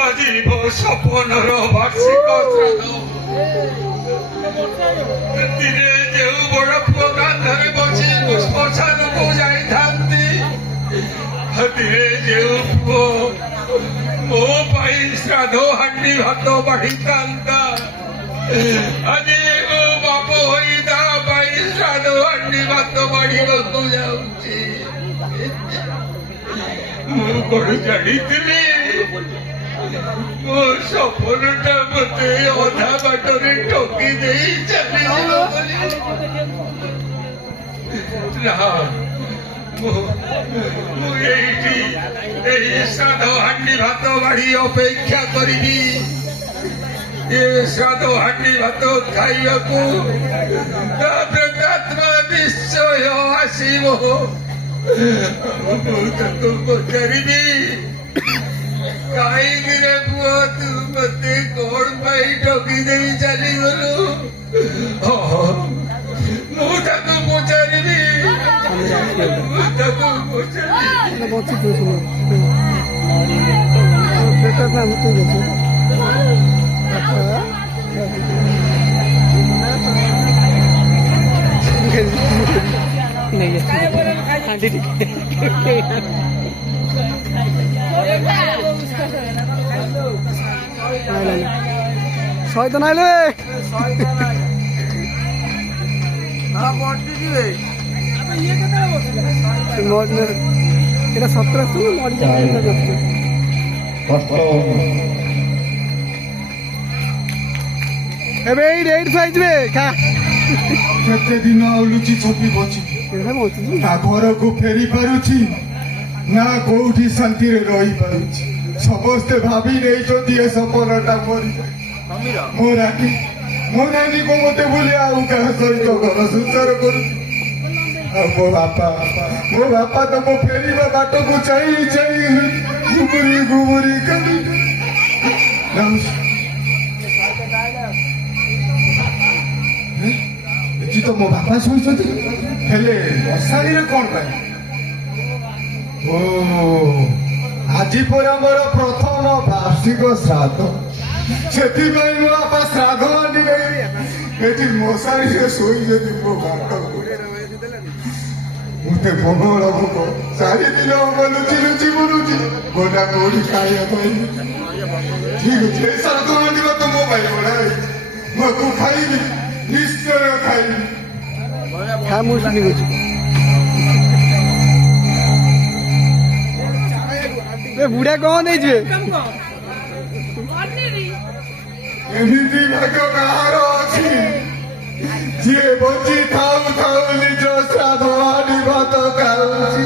ଆଜି ମୋ ସପନର ବାର୍ଷିକ ଶ୍ରାଦ୍ଧ। ରାତିରେ ଯେଉଁ ବଡ଼ ପୁଅ କାନ୍ଧରେ ବସି ଶ୍ମଶାନକୁ ଯାଇଥାନ୍ତି, ରାତିରେ ଯେଉଁ ପୁଅ ମୋ ପାଇଁ ଶ୍ରାଦ୍ଧ ହାଣ୍ଡି ଭାତ ବାଢ଼ିଥାନ୍ତା, ଆଜି ମୋ ବାପ ହୋଇ ତା ପାଇଁ ଶ୍ରାଦ୍ଧ ହାଣ୍ଡି ଭାତ ବାଢ଼ିବାକୁ ଯାଉଛି। ମୁଁ କଣ ଜାଣିଥିଲି ମୋ ସପନଟା ମତେ ଅଧା ବାଟରେ ଠକି ଦେଇ ଚାଲିଯିବ ବୋଲି? ନା, ମୁଁ ଏଇଠି ଏହି ଶ୍ରାଦ୍ଧ ହାଣ୍ଡି ଭାତ ବାଢ଼ି ଅପେକ୍ଷା କରିବି। ଏ ଶ୍ରାଦ୍ଧ ହାଣ୍ଡି ଭାତ ଖାଇବାକୁ ପ୍ରେତାତ୍ମା ନିଶ୍ଚୟ ଆସିବ। ମୁଁ ତାକୁ ପଚାରିବି, କାହିଁକିରେ ପୁଅ ତୁ ମତେ କଣ ପାଇଁ ଠକି ଦେଇ ଚାଲିଗଲୁ? ମୁଁ ତାକୁ ପଚାରିବି, ମୁଁ ତାକୁ শয়তো নাইলে এটা 17 ଏବେ ଏଇଠି ଖାଇଯିବେ କେତେ ଦିନ ଆଉ ଲୁଚି ଛପି ବଞ୍ଚି ନା ଘରକୁ ଫେରି ପାରୁଛି, ନା କୋଉଠି ଶାନ୍ତିରେ ରହିପାରୁଛି। ସମସ୍ତେ ଭାବି ନେଇଛନ୍ତି ଏ ସପନଟା ମରି। ମୋ ନାନୀକୁ ମତେ ଭୁଲି ଆଉ କାହା ସହିତ ଘର ସଂସାର କରୁଛି। ଆଉ ମୋ ବାପା ତ ମୋ ଫେରିବା ବାଟକୁ ଚାହିଁ ଚାହିଁ ଗୁବୁରି କାଲି। ଏଠି ତ ମୋ ବାପା ଶୋଇଛନ୍ତି, ହେଲେ ମଶାଣିରେ କଣ ପାଇଁ? ଓ ଆଜି ପରା ମୋର ପ୍ରଥମ ବାର୍ଷିକ ଶ୍ରାଦ୍ଧ, ସେଥିପାଇଁ ମୋ ବାପା ଶ୍ରାଦ୍ଧ ହାଣ୍ଡି ନେଇ ଏଠି ମଶାଣିରେ ଶୋଇଛନ୍ତି। ମୋ ବାପା ମତେ ପ୍ରବଳ ଭୋକ, 4 ଦିନ ହବ ଲୁଚି ଲୁଚି ବୁଲୁଛି, ଗୋଟା କୋଉଠି ଖାଇବା ପାଇଁ। ଠିକ ଅଛି, ଏ ଶ୍ରାଦ୍ଧ ହାଣ୍ଡି ତ ମୋ ପାଇଁ ବଢା ହେଇଛି, ମୁଁ ଆକୁ ଖାଇବି, ନିଶ୍ଚୟ ଖାଇବି। ବୁଢା କଣ ନେଇଯିବେ? ଏମିତି ଭାଗ୍ୟ କାହାର ଅଛି ଯିଏ ବଞ୍ଚି ଥାଉ ଥାଉ ନିଜ ଶ୍ରାଦ୍ଧ ହାଣ୍ଡି ଭାତ ଖାଉଛି?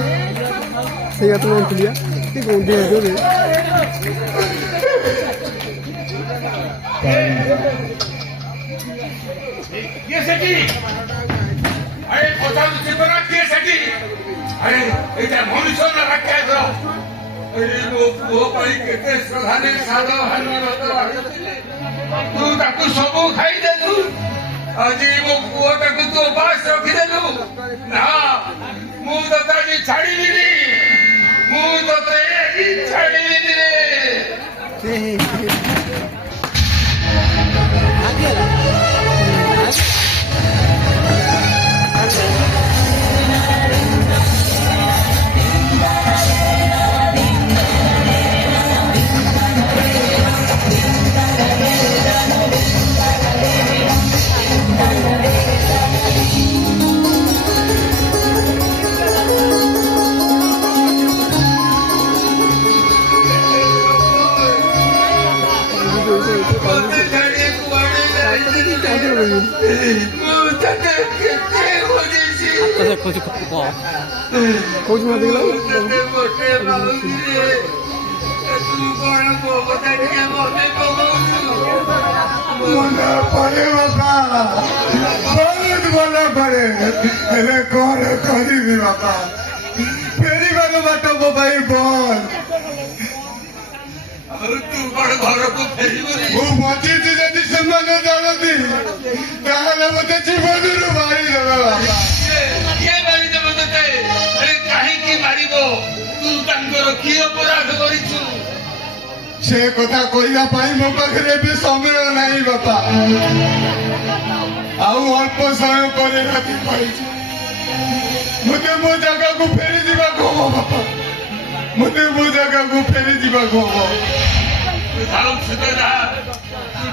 ସେଇଆ ତ କହୁଥିଲି ମଣିଷ ନା ରାକ୍ଷସ? ମୋ ପୁଅ ପାଇଁ କେତେ ଶ୍ରଦ୍ଧାରେ ଶ୍ରାଦ୍ଧ ହାଣ୍ଡି ଭାତ ବାଢ଼ିଥିଲେ, ତୁ ତାକୁ ସବୁ ଖାଇଦେଲୁ। ଆଜି ମୋ ପୁଅ ତାକୁ ତୁ ଉପାସ ରଖିଦେଲୁ। ନା, ମୁଁ ତତେ ଆଜି ଛାଡ଼ିବିନି, ମୁଁ ତତେ ଆଜି ଛାଡ଼ିବିନି ରେ। ହେଲେ କଣ କରିବି ବାପା, ଫେରିବାର ବାଟ ମୋ ପାଇଁ ବଲ। ତୁ କଣ ଘରକୁ ଫେରିବୁନି? ମୁଁ ବଞ୍ଚିଛି ଯଦି ସେମାନେ ଜାଣନ୍ତି, ତାହେଲେ ମତେ ଜୀବନରୁ ମାରିଦେବେ ବାପା। କିଏ ମାରିଦେବ ତତେ? କାହିଁକି ମାରିବ? ତୁ ତାଙ୍କର କି ଅପରାଧ କରିଛୁ? ସେ କଥା କହିବା ପାଇଁ ମୋ ପାଖରେ ଏବେ ସମୟ ନାହିଁ ବାପା। ଆଉ ଅଳ୍ପ ସମୟ ପରେ ରାତି ପାଇଛି। ମୋତେ ମୋ ଜାଗାକୁ ଫେରି ଯିବାକୁ ହବ ବାପା। ମୋତେ ମୋ ଜାଗାକୁ ଫେରି ଯିବାକୁ ହବ। ଯାଉଛୁ ତ ଯା,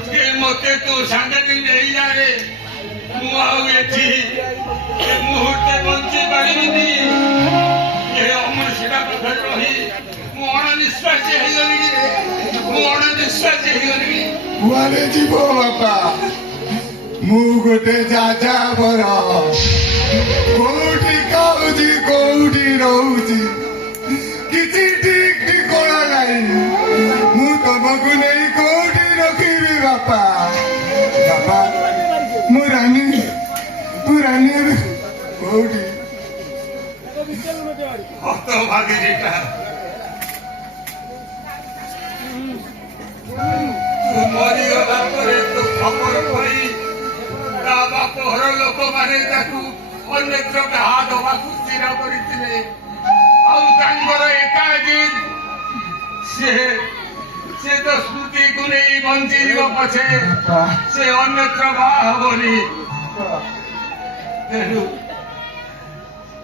ଟିକେ ମତେ ତୋ ସାଙ୍ଗରେ ନେଇଯାରେ। ମୁଁ ଆଉ ଏଠି ଏ ମୁହୂର୍ତ୍ତେ ବଞ୍ଚି ପାରିବିନି। ଏ ଅମରଶିଳା ପାଖରେ ରହି ମୁଁ ଅଣନିଶ୍ୱାସୀ ହେଇଗଲିଣି ରେ। ମୁଁ ଅଣନିଶ୍ୱାସୀ ହେଇଗଲିଣି। କୁଆଡ଼େ ଯିବ ବାପା? ମୁଁ ଗୋଟେ ଯାଯାବର। କୋଉଠି ଖାଉଛି କୋଉଠି ରହୁଛି କିଛି ଠିକ ଠିକଣା ନାହିଁ। ମୁଁ ତମକୁ ନେଇ କୋଉଠି ରଖିବି ବାପା? ବାପା ମୁଁ ରାନୀ ଏବେ କୋଉଠି? ହତଭାଗୀଟା, ତୁ ମରିଗଲା ପରେ ତୋ ଖବର ପାଇ ତା ବାପ ଘର ଲୋକମାନେ ତାକୁ ଅନ୍ୟତ୍ର ବାହା ଦେବାକୁ ସ୍ଥିର କରିଥିଲେ। ଆଉ ତାଙ୍କର ଏକା ଜିଦ୍, ସେ ତ ସ୍ମୃତିକୁ ନେଇ ବଞ୍ଚିଯିବ ପଛେ ସେ ଅନ୍ୟତ୍ର ବାହା ହବନି।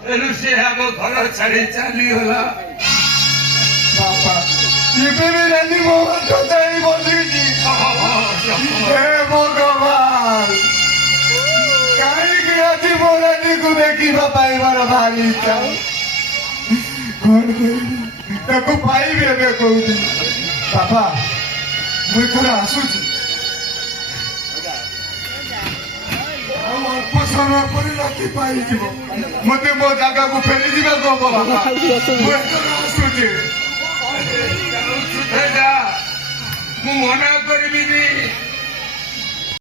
ତେଣୁ ସେ ଆମ ଘର ଛାଡି ଚାଲିଗଲା। ବାପା ଏବେ ବି ରାନୀ ମୋ ହାତ ଚାହିଁ ବସିଛି। ହେ ଭଗବାନ, କାହିଁକି ଆଜି ମୋ ରାନୀକୁ ଦେଖିବା ପାଇଁ ମୋର ଭାରି ଇଚ୍ଛା। କଣ କରିବି? ତାକୁ ପାଇବି ଏବେ କୋଉଠି? ବାପା ମୁଁ ଏଥର ଆସୁଛି। ଆଉ ଅଳ୍ପ ସମୟ ପରେ ରାତି ପାଇଯିବ। ମୋତେ ମୋ ଜାଗାକୁ ଫେରି ଯିବାକୁ ହବ ବାପା। ମୁଁ ଏଥର ଆସୁଛି। ଯାଉଛୁ ତ ଯା, ମୁଁ ମନା କରିବିନି।